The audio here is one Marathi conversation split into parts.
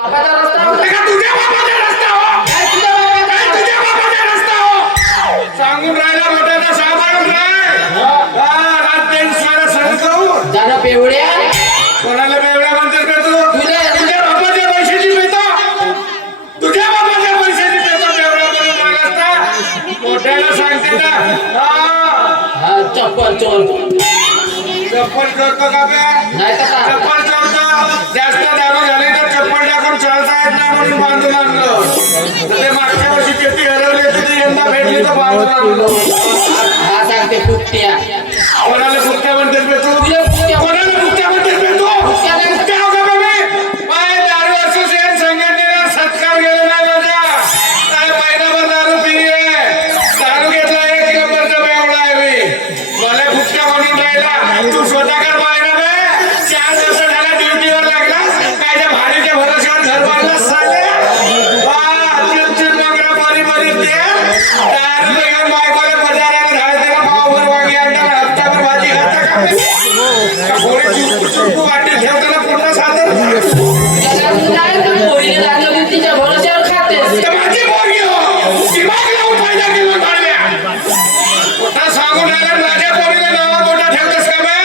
बापाचा रस्ता हो. का तुझ्या बापाचा रस्ता हो? काय तुझ्या बापाचा काय तुझ्या बापाचा रस्ता हो? सांगून राहिला मोठ्याचा सांभाळून राह. रात दिन सारा सण करू. जाणं पेवड्या कोणाला बेवड्या म्हणतेस का तू? तुझ्या बापाच्या पैशाची पेतो. तुझ्या बापाच्या पैशाची पेतो बेवड्या म्हणून राहिला असता. मोठ्याला सांगते ना. हा चप्पल चोर चप्पल चोरतो का बे? नाही तर का चप्पल चोरतो. जास्त दारू झाली तर चप्पल टाकून चालता येत नाही म्हणून बांधून आणलं. तर ते मागच्या वर्षी किती हरवली होती ती यंदा भेटली तर बांधून आणलं. हा सांगते फुकट्या कोणाला फुटक्या म्हणतेस बे तू? तुझ्या फुकट्या कोणाला फुटक्या म्हणतेस बे तू? फुकट्या नाही. फुटक्या हो का बे मी? पाय दारू असोसिएशन संघटनेला सत्कार गेला नाही माझा. काय महिनाभर दारू पिली. दारू घेतला 1 नंबरचा बेवडा आहे मी. मला फुटक्या म्हणून राहिला. तू स्वतः कर पाहिजे बे. 4 वर्ष झाला ड्युटीवर लागलास. काय त्या भाडीच्या भरोश्यावर घर बांधलास साले. चिमचिम मगरा बरी बरी ते. दारू घेऊन बायकोला बाजाराला धाडते ना पावभर वांगी आणता ना हप्ताभर भाजी खाता का? का पोरी चुकू वाटी ठेवताना पूर्ण सादर. पोरीने लागलं की तिच्या भरोश्यावर खातेस. तर माझी पोरगी हो. दिमाग लावून फायदा केला पाडव्या. मोठा सांगून आला माझ्या पोरीला नावा मोठा ठेवतोस का बे?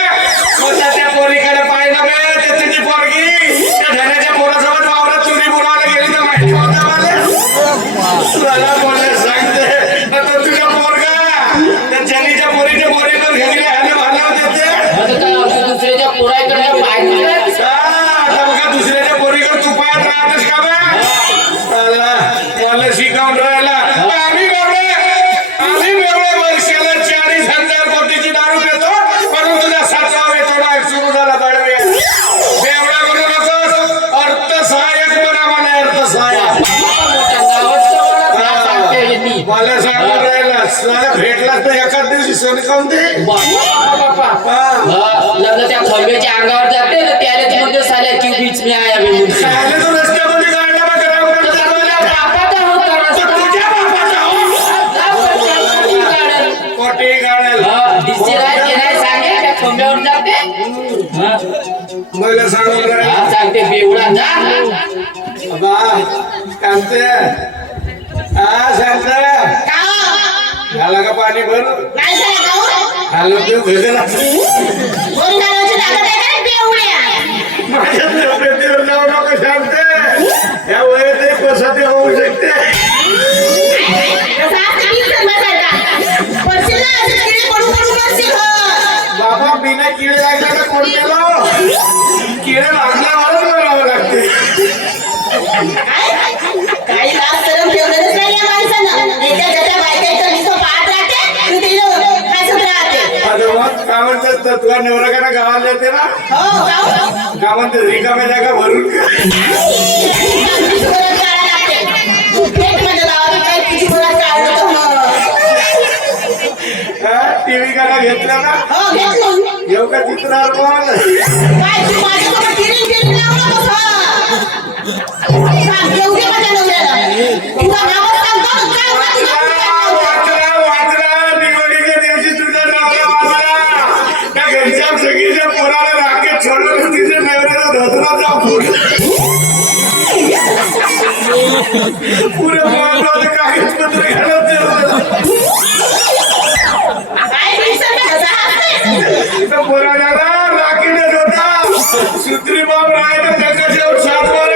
मोठा त्या पोरीकडे पाहिलं बे. ते तुझी पोरगी त्या धनाच्या पोरासोबत वावरात चोरी बुडवायला गेली तर माहिती होतं मला बोलले सांगते. तर तुझ्या पोरगा त्या जनीच्या पोरीच्या पोरीवर घेतली ह्याने भांडण देते. असं काय होतं दुसऱ्याच्या पोराकडे पाहिजे बघा दुसऱ्याच्या पोरीकडे तू पाहत राहतेस का बे? मला शिकवून राहिला. आम्ही वेगळे वर्षाला 40,000 कोटीची दारू देतो म्हणून तुझा 7वा वेतन सुरू झाला बडवे. बेवडा करू नकोस. अर्थसहाय्यक बना मला अर्थसहाय्यक. मला सांगून राहिला साला भेटलास तर एखाद दिवशी सणकावून दे. लग्न त्या खंबेच्या अंगावर जाते तर त्याला ती म्हणजे साल्या क्यू बीच में आया बे. साले तो रस्त्यामध्ये काढला मग बापाचा होता रस्ता. तुझ्या बापाचा हो. कोटी काढेल. सांगे त्या खंब्यावर जाते मला सांगून राहिला. हा सांगते बेवडा जा बा कांते. हा सांगते. झाला का पाणी भरू? आलो तू भेटेल माझ्या तब्येतीवर जाऊ नको सांगते. या वयात एक वसती होऊ शकते. बाबा बिना किडे लागला तर कोण केलं? किडे लागल्यावरच करावं लागते. काही लाज शरम ठेवलेलंच नाही या माणसानं. एका जटा बायकाचं नुसतं पाहत राहते आणि तिला हसत राहते. आता मग काय म्हणतात तर तुला नवरा गावाला येते ना? हो गाव का म्हणते रिकाम्या जागा भरून टीव्ही का घेतला ना? येऊ का चित्रावर बोल. वाचला दिवाळीच्या दिवशी तुझा नवरा वाचला. त्या घरच्या सगळीच्या पोराला राखेत सोडलं तिच्या नवऱ्याला धोतरा जाऊ पुरे महत्वाचं कागदपत्र घालत पोराला राखीने होता. सुत्री बाब राहायचं त्याच्या शेवट 7 वर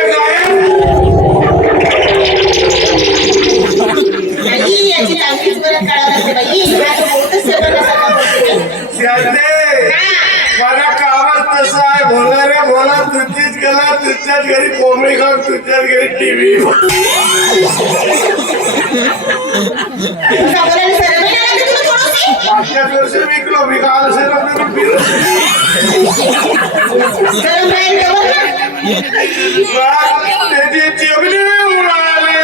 माझ्या कामात तसं आहे. भोला रे भोला तुझीच गेला. तुझ्याच घरी कोंबडी खाऊन तुझ्याच घरी टीव्ही. मागच्याच वर्षी विकलो मी काल त्याची चिमणी उडाले.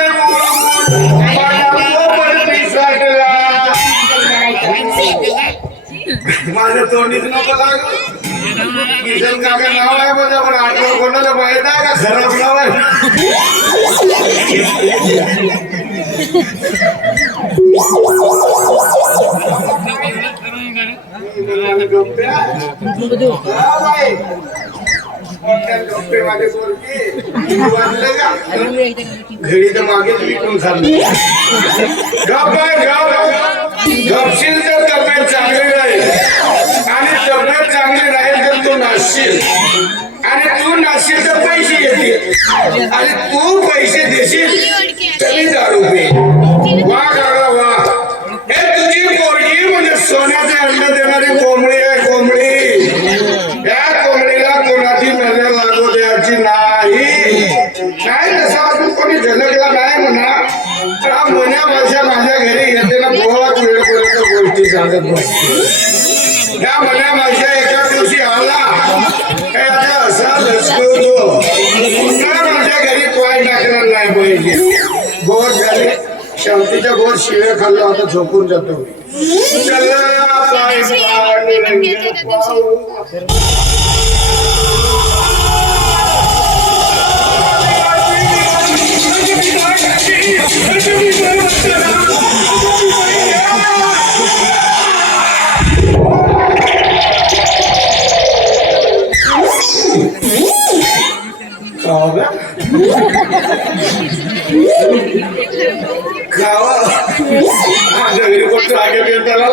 माझ्या तोंडीच नको लागू. किशन काका नाव आहे माझ्या पण आठवण कोणाला माहित आहे का? खराब नाव आहे. हॉटेल झोपे माझे पोरगी वाजलं का घडी तर मागेच विकून खाल्ली गपशील तर तब्येत चांगली राहील आणि तब्येत चांगली राहील तर तू नाचशील आणि तू नाचशील तर पैसे येतील आणि तू पैसे देशील तरी दारू पे वा काका वा हे तुझी पोरगी म्हणजे सोन्याचे अंड देणारी कोंबडी आहे कोंबडी त्या कोंबडीला कोणाची नजर लागू द्यायची नाही तसं अजून कोणी झलकला नाही म्हणा तर हा मन्या भाषा माझ्या घरी येते ना बहुत वेळपर्यंत गोष्टी सांगत बसते त्या मन्या भाषा एका दिवशी आला काय आता असा लचकवतो पुन्हा माझ्या घरी पाय टाकणार नाही पाहिजे बहुत झाले शांतीच्या बहुत शिव्या खाल्ला होता झोपून जातो माझ्या घरी कोणतं आगे पेटायला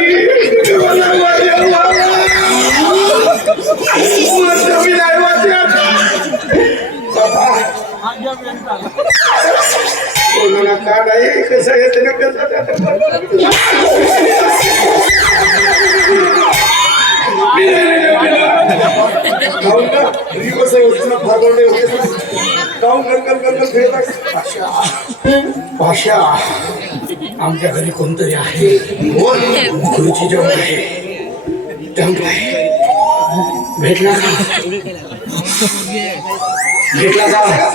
येते कोणाला का नाही कसं येते ना भाषा आमच्या घरी कोणतरी आहे गुरुची जेवण आहे भेटला का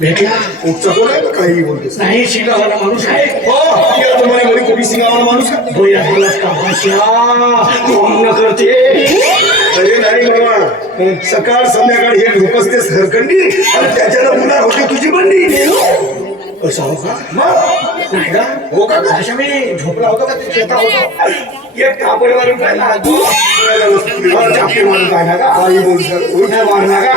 भेटला उठचा कोण आहे काही बोलते नाही शिंगावाला माणूस आहे हो तुम्हाला घरी कोणी शिंगावाला माणूस का भाषा करते अरे नाही बाबा सकाळ संध्याकाळ हे झोपसते सरकंडी आणि त्याच्याला मुला होते तुझी बंडी असं हो का मग नाही का हो का भाषा मी झोपला होतो का ते शेता होतो एक कापड मारून पाहिला चापी मारून पाहिला का आई उलट्या मारला का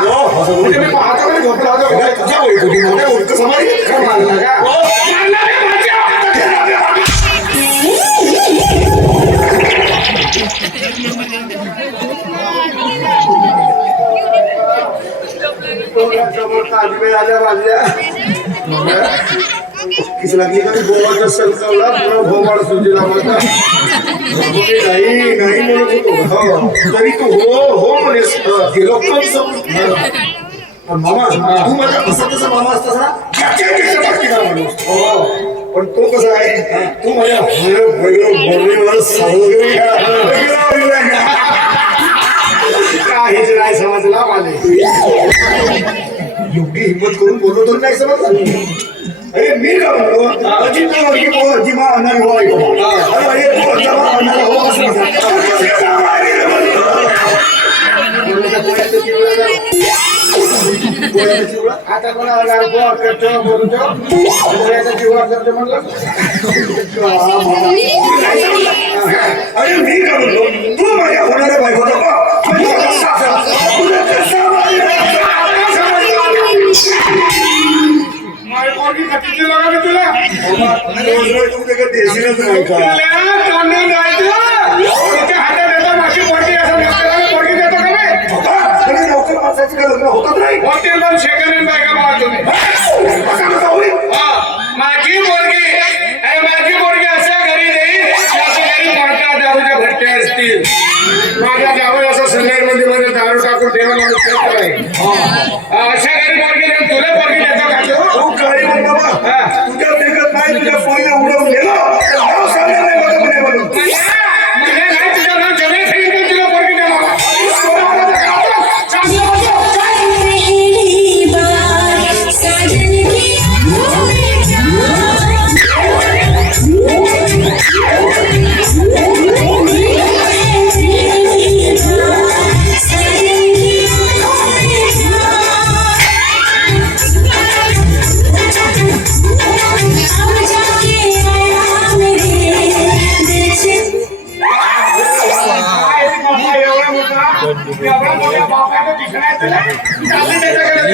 म्हणजे मी पाहतो झोपला होतो तुझ्या ओळखी मोठ्या ओळख समाज मारला का किस लागली का गोवाचा सरकारला पुरा भोमाळ सुजीला म्हणता नाही म्हणत होतो तरी तू हो म्हणेस गेलो मामा तू माझा कसा तसा मामा असतास ना पण तो कसा आहे तू माझ्या काहीच नाही समजला माझे योग्य हिंमत करून बोललो तर नाही समजला अरे मी का म्हणलो अजित मा अनार हो आता कोणाला बोलून जीवा करतो म्हणलं अरे मी का म्हणलो तू माझ्या होणाऱ्या बायको माझी पोरगी अशा घरी देईल त्याच्या घरी मोठ्या दारूच्या भट्ट्या असतील माझ्या गावात असं संध्याकाळमध्ये मध्ये दारू टाकून ठेवा अशा घरी पोरगी देईल तुला पोरगी देतो का तू काही म्हण बाबा तुझ्या देखत नाही तुझ्या पोरीला उडवून गेलो साजन की एवढा मोठ्या बापाचं दिसणार तुला? असं त्याच्याकडे